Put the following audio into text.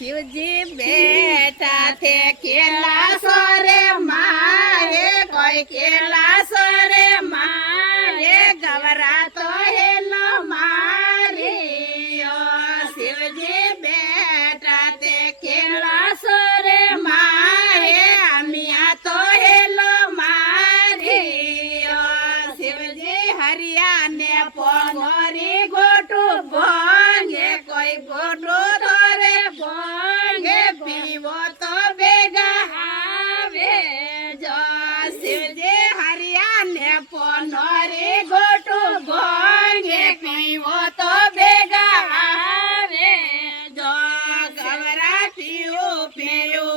શિવજી બેઠા થે કેલાસો રે મારે કોઈ કેલાસો રે મારે ગવરાતો હેલો મારે શિવજી બેઠા તે કેલાસો રે મારે અમિયા તો હેલો મારે શિવજી હરિયાને પોનોરી ગોટું ભોંગે કોઈ ગોટું ધોરે ભોંગે પીવો તો ભેગા આવે જો શિવજી હરિયાને પોનોરી ગોટું ભોંગે પીવો તો ભેગા આવે જો ગવરા પીવું પીવું